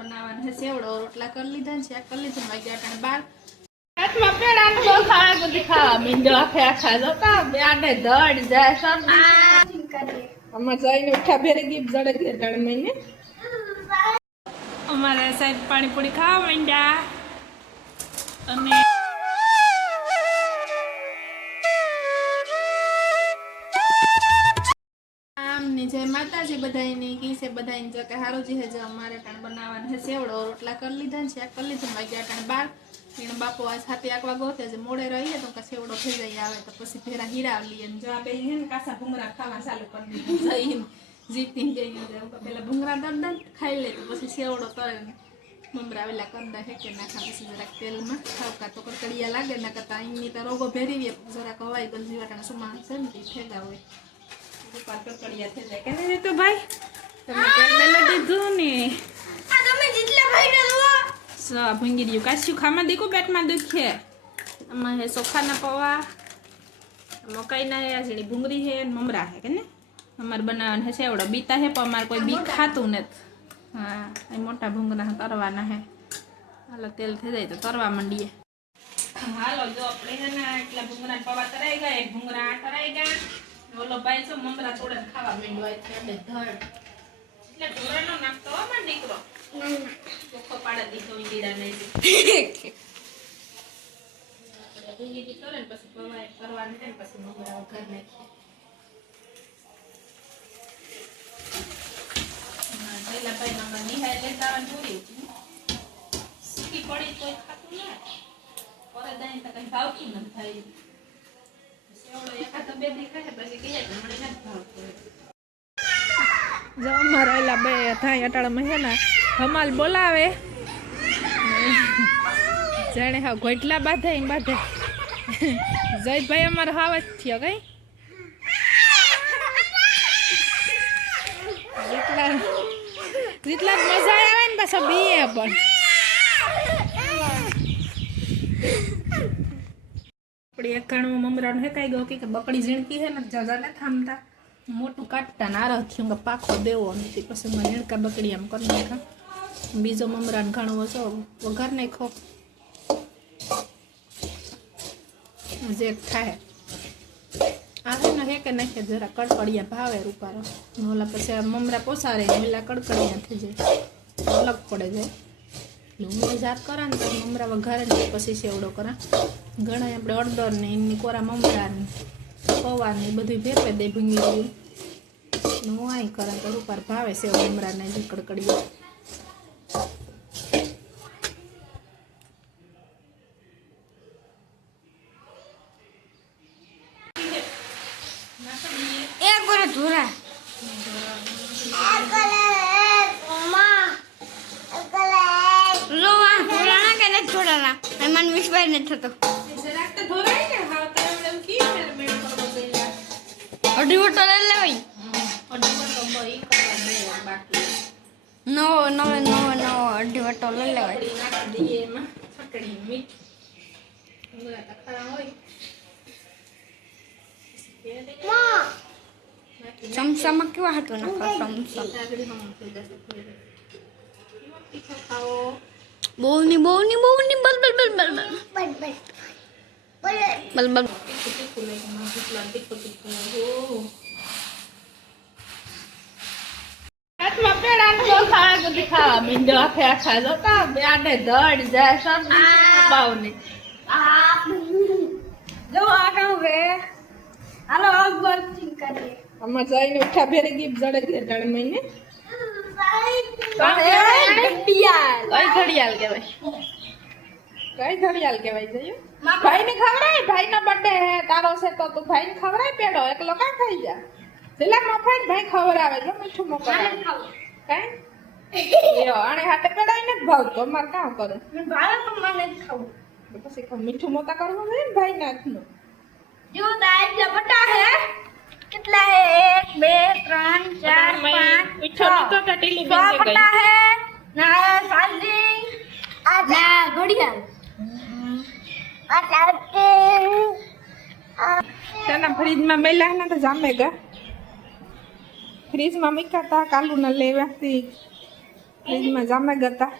બનાવવાનો છે સેવડો રોટલા કરી લીધા છે આ કરી લીધું વાગ્યા અટાણે 12 હાથમાં પેડા ને બહુ ખાવા બધી ખાવા મીંડો આખે આખા જોતા બેને ધડ જાય શરદી અમાર જઈને ઉઠા ભેરે ગીપ જડે કે અટાણે મહિને અમારે સાહેબ પાણીપુરી ખાવા માંડ્યા અને जय माताजी बधाई की से बधाई जो के हारू जी है जो हमारे टाण बनावવાનો है सेवड़ो रोटला कर लीधा છે कर લીધું વાગ્યા टाण 12 એનો બાપો આજ 7 વાગો હોતે જે મોડે રહીએ તો કે સેવડો થઈ જાય આવે તો પછી ફેરા હીરા લીએ જો આ બે હે કાસા ભૂંગરા ખાવા ચાલુ કરી દીધું જઈને જીતીન જઈને તો પેલા ભૂંગરા દંડ ખાઈ લે તો પછી સેવડો તળે મમરા વેલા કંદા હે કે નાખા પછી જરાક તેલમાં ખાવકા તો કડકડિયા લાગે ના કરતા અહીંની તો રોગો ભેરીવી જરાક હવાઈ ગંજી વાટાના સુમા છે ને ઠેગા હોય પાટો કડિયા થઈ જાય કેને તો ભાઈ તમે કેમેલા દીધું ને આ તમે જેટલા ભાઈ દો સા ભંગી દીયો કાસ્યું ખામાં દેકો પેટમાં દુખે આમાં હે સોખાના પવા મકાઈ ના હે આજણી ભૂંગરી હે મમરા હે કેને અમાર બનાવન હે સેવડો બીતા હે પણ અમાર કોઈ બી ખાતું નથી હા આ મોટા ભૂંગરા તરવાના હે હાલો તેલ થઈ જાય તો તરવા મંડીએ હાલો જો આપણે હે ને એટલા ભૂંગરા પવા તરાઈ ગયા એક ભૂંગરા તરાઈ ગયા ઓલો ભાઈ તો મમરા તોડે ખાવા માંડ્યો છે અને ધડ એટલે ઢોરનો નાખતો હો માં દીકરો ના ચોખ્ખો પાડે દીધો ઈડા નહીં આપણે ભૂંગી દીધો ને પછી પવાય કરવાનું ને પછી મમરા વઘાર નાખી પહેલા ભાઈ નંબર નિહાય લેતા આવન પૂરી સુકી પડી કોઈ ખાતું ના ઓરે દાઈ તો કઈ ભાવતું ન થાય જો અમારા બે થાય અટાળામાં છે ને હમાલ બોલાવે જાણે હા ગોટલા બાંધે એમ બાંધે જયભાઈ અમારો હાવ જ થયો કઈ જેટલા મજા આવે ને પાછા બીએ પણ એક ઘણું મમરાનું હેકાઈ ગયો કે બકડી ઝીણકી હે ને જજા ને થામતા મોટું કાટતા નારા થયું કે પાખો દેવો નથી પછી મને ઝીણકા બકડી આમ કરી નાખા બીજો મમરાનું ઘણું વસો વઘાર નાખો જે થાય આ ને હેકે નાખે જરા કડકડિયા ભાવે રૂપારો ઓલા પછી મમરા પોસારે ઓલા કડકડિયા થઈ જાય અલગ પડે જાય હું જાત કરા ને તો મમરા વઘારે ને પછી સેવડો કરા ઘણા આપણે અડદર ને એની કોરા મમરા ને પૌવા ને બધું ભેરવે દે ભૂંગી ગયું હું આઈ કરા તો ઉપર ભાવે સેવ મમરા ને જે કડકડીએ એક ગોરા ધોરા मन विश्वास नहीं था तो अड़ी बोतल ले भाई नो नो नो नो अड़ी बोतल ले भाई चमचा में क्यों हाथ ना चमचा बोलनी बोलनी बोलनी बल बल बल बल बल बल बल बल હાથમાં પેડા ને બહુ ખાવા બધી ખાવા મીંડો આખે આખા જોતા બેને ધડ જાય શરદી બાવની જો આકા વે હાલો અકબર ચિંગ કરીએ અમાર જઈને ઉઠા ભેરે ગીપ જડે કે અટાણે મહિને ઘડિયાળ કેવાય જઈએ ભાઈ ને ખવડાય ભાઈ નો બર્થડે હે તારો છે તો તું ભાઈ ને ખવડાય પેડો એકલો કા ખાઈ જા પેલા મફાઈ ભાઈ ખવડાવે જો મીઠું મોકલાવે કઈ યો આને હાથે પેડાઈ ને ભાવતો માર કામ કરે ભાવે તો મને ખાવું પછી મીઠું મોતા કરવું ને ભાઈ નાથનું જો દાઈ લપટા હે कितना है 1 2 3 4 5 6 तो कटीली बन गई है ना सालिंग ना घड़ियाल चना फ्रिज में मेला ना तो जामेगा फ्रिज में मिका था कालू न लेवा थी ફ્રીજમાં જામે ગતા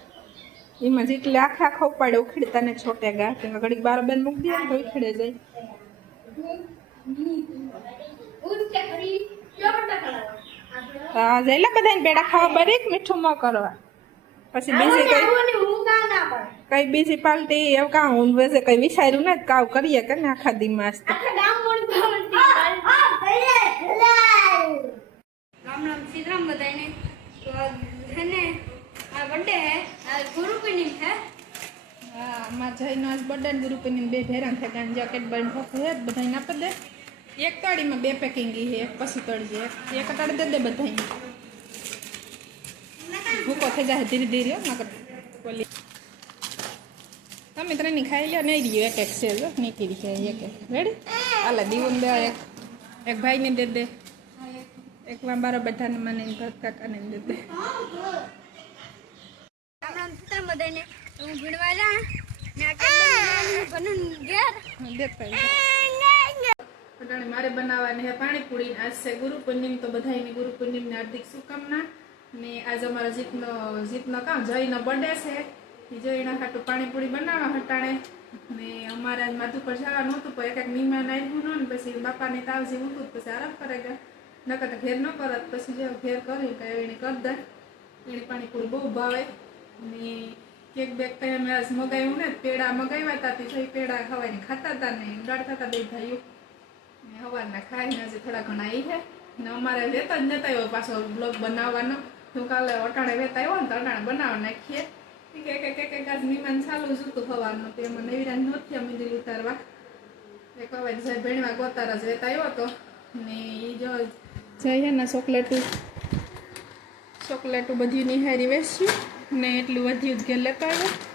એમાં જેટલે આખા આખા ઉપાડે ઉખડતા ને છોટે ગા કે ઘડીક બાર બેન મૂકી દે ને તો ઉખડે જાય હા જઈલા બધાને પેડા ખાવા બરીક મીઠું ન કરવા પછી બીજી કઈ બીજી પાલટી એવું કાં હું વેસે કઈ વિચાર્યું ને કાવ કરીએ કે ને આખા દીમાં राम राम सीताराम बताइए तो है ने आज बर्थडे है आज गुरु पूर्णिमा है હા અમાર જઈનો આજ બર્થડે ને ગુરુ પૂર્ણિમા બે ભેરા થયા ને જેકેટ બન ફોફું હે બધાને આપી દે એક તાળીમાં બે પેકિંગ હે એક પછી તળજી એક તાળી દે દે બધાને ભૂકો થઈ જાય ધીરે ધીરે નકર બોલી તમે ત્રણની ખાઈ લ્યો નહીં રહ્યો એક એક છે જો નીકળી જાય એક એક રેડી આલા દીવન દે એક ભાઈને દે દે એક વાર બારો બધાને મને ભરત કાકાને દે દે राम राम सीताराम बताइए तो भीड़वा जा ने आके बनन गेर દેતા અટાણે મારે બનાવવાની છે પાણીપુરી આજ છે ગુરુ પૂર્ણિમ તો બધાયની ગુરુ પૂર્ણિમની હાર્દિક શુભકામના ને આજ અમારા જીતનો કામ જયનો બર્થડે છે એ જયના હાટું પાણીપુરી બનાવવા હટાણે ને અમારે આજ માથું પર જવાનું હતું પણ એક એક મહેમાન આવ્યું ન ને પછી બાપાને તાવ જેવું હતું પછી આરામ કરે ગયા નકર તો ઘેર ન કરત પછી જે ઘેર કરી કે એને કરી દે એને પાણીપુરી બહુ ભાવે ને કેક બેક કઈ અમે આજ મગાવ્યું ને પેડા મગાવ્યા હતા તે પેડા ખવાઈને ખાતા હતા ને ઉડાડતા હતા બે ભાઈઓ ને સવારના ખાઈને હજી થોડા ઘણા આવી છે ને અમારે લેતા જ નતા આવ્યો પાછો બ્લોગ બનાવવાનો હું કાલે અટાણે વેતા આવ્યો ને તો અટાણે બનાવવા નાખીએ એક આજ મહેમાન ચાલુ જ હતું સવારનું તો એમાં નવીરાજ નહોતી અમે દિલ ઉતારવા એક હવે જય ભેણવા ગોતારા જ વેતા આવ્યો હતો ને એ જો જઈએ ને ચોકલેટું બધી નિહારી વેચ્યું ને એટલું વધ્યું જ ઘેર લેતા આવ્યો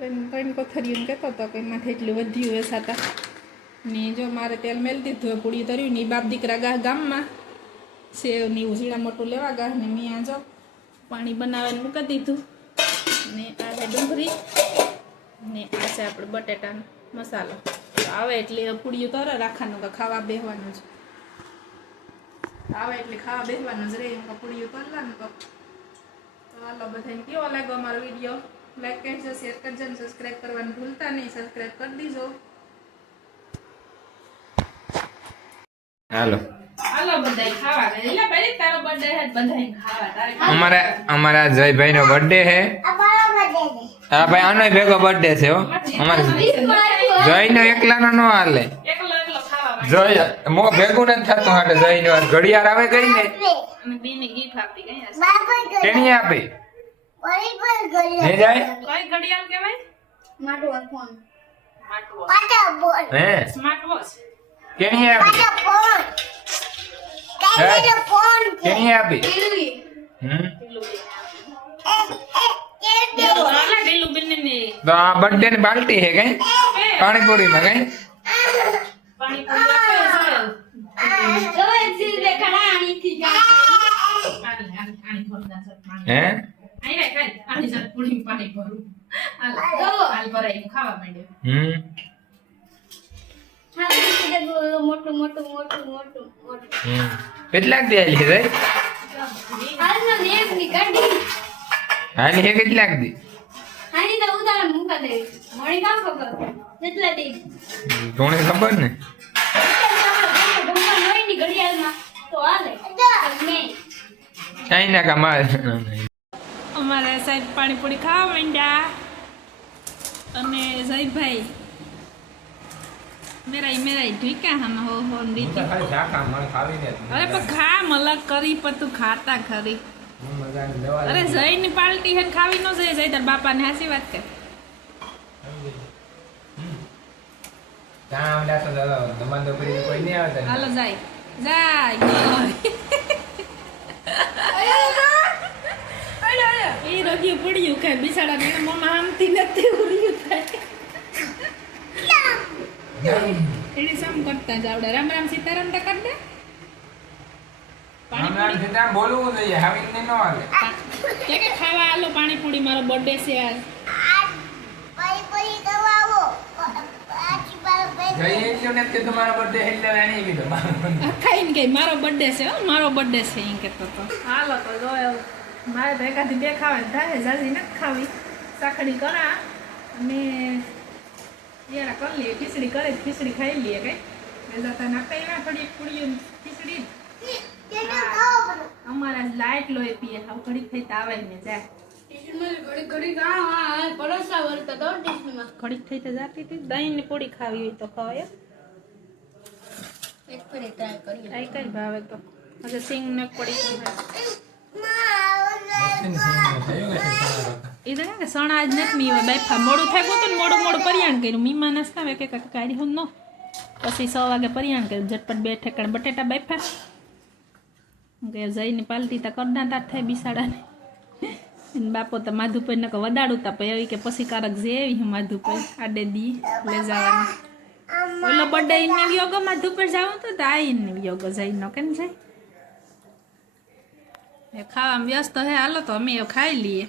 ત્રણ કોથરીયું કહેતો હતો કે એમાંથી એટલું વધ્યું વેચાતા ને જો મારે તેલ મેલ દીધું પૂડી તર્યું ને બાપ દીકરા ગા ગામમાં સેવ ને ઉજીડા મોટું લેવા ગા ને મેં જો પાણી બનાવીને મૂકી દીધું ને આ છે ડુંગળી ને આ છે આપણે બટેટાનો મસાલો આવે એટલે પૂડીયું તરે રાખવાનું કે ખાવા બેસવાનું છે આવે એટલે ખાવા બેસવાનું જ રહે એમ પૂડીયું કરવાનું તો હાલો બધાને કેવો લાગ્યો અમારો વિડીયો લાઈક કરજો શેર કરજો અને સબસ્ક્રાઈબ કરવાનું ભૂલતા નહીં સબસ્ક્રાઈબ કરી દીજો હાલો હાલો બધાય ખાવા એટલે ભાઈ તારો બર્થડે છે બધાય ખાવા તારે અમારા જયભાઈ નો બર્થડે છે હા ભાઈ આનો ભેગો બર્થડે છે હો અમારે જય નો એકલાનો નો હાલે એકલો ખાવા જય મો ભેગું નથી થતું હાટે જય નો ઘડિયાળ આવે ગઈ ને અને બેને ગીત આપી ગઈ કેણી આપી હે જાય કઈ ઘડિયાળ કહેવાય माटो फोन હે સ્માર્ટ વોચ કેણી આપી કેણી આપી તો આ બર્થડે ની પાર્ટી હે કઈ પાણીપુરી માં કઈ હે मोटू मोटू मोटू मोटू કેટલાક દે આલી રે हालनो नेक ની ગાડી આલી હે કેટલાક દી હાની તો ઉદાહરણ મૂકા દે મણી કામ ખબર કેટલા દી કોને ખબર ને ડુંગર નોઈ ની ઘડિયાળમાં તો હાલે મે કઈ ના કમાલ અમારે સાહેબ પાણીપુરી ખાવા માંડ્યા અને જયભાઈ મેરાઈ ઢીકા હમ હો રીતિ અરે પણ ખા મલક કરી પણ તું ખાતા ખરી અરે જય ની પાર્ટી હે ખાવી નો જઈ તાર બાપા ને હાસી વાત કર હાલો જાય એ રોગ્યું પડ્યું કે બિસાડા ને મોમાં આમતી નથી ઉડ્યું થાય એની સમ કરતા જ આવડે રામ રામ સીતારામ તો કર દે બોલવું જોઈએ હવે નો હાલે કે ખાવા આલો પાણીપુરી મારો બર્થડે છે યાર પાણી પરી દવાવો આજી બાર બે જઈ એટલું ને કે તમારો બર્થડે એટલે એની કીધું ખાઈને કે મારો બર્થડે છે હો, મારો બર્થડે છે એમ કહેતો હતો. હાલો તો જો એવું મારે તો એકાદી બે ખાવા થાય, જાજી નથી ખાવી. સાખડી કરા અને યાર કરી લઈએ, ખીચડી કરે ખીચડી ખાઈ લઈએ કઈ જતા નાખાઈ થોડી પૂરીઓ ખીચડી. અમારા લાઈટ લોહી પીએ હવે ઘડી થઈ તો આવે ને જાય ઘડીક થઈ તો જાતી હતી. દહીં ની પૂરી ખાવી હોય તો ખવાય. ટ્રાય કરી ભાવે તો હજુ સિંગ ને પડી એ તો કે સણા જ નથી મી બેફા મોડું થાય ગયું તો મોડું પરિયાણ કર્યું. મીમા નાસ્તા આવે કે કાઢી હું ન પછી 6 વાગે પરિયાણ કર્યું. ઝટપટ બે ઠેકાણ બટેટા બેફા કે જઈને પાલતી તા કરડા તાર થાય બિસાડાને. બાપો તો માધુપર ને વદાડું તા પછી કે પછી કારક જે એવી માધુપર આડે દી લઈ જવાનું. ઓલો બર્થડે ને વિયોગ માધુપર જાવું તો આઈ ને વિયોગ જઈ ન કેમ જાય ખાવામાં વ્યસ્ત હે. હાલો તો અમે ખાઈ લઈએ.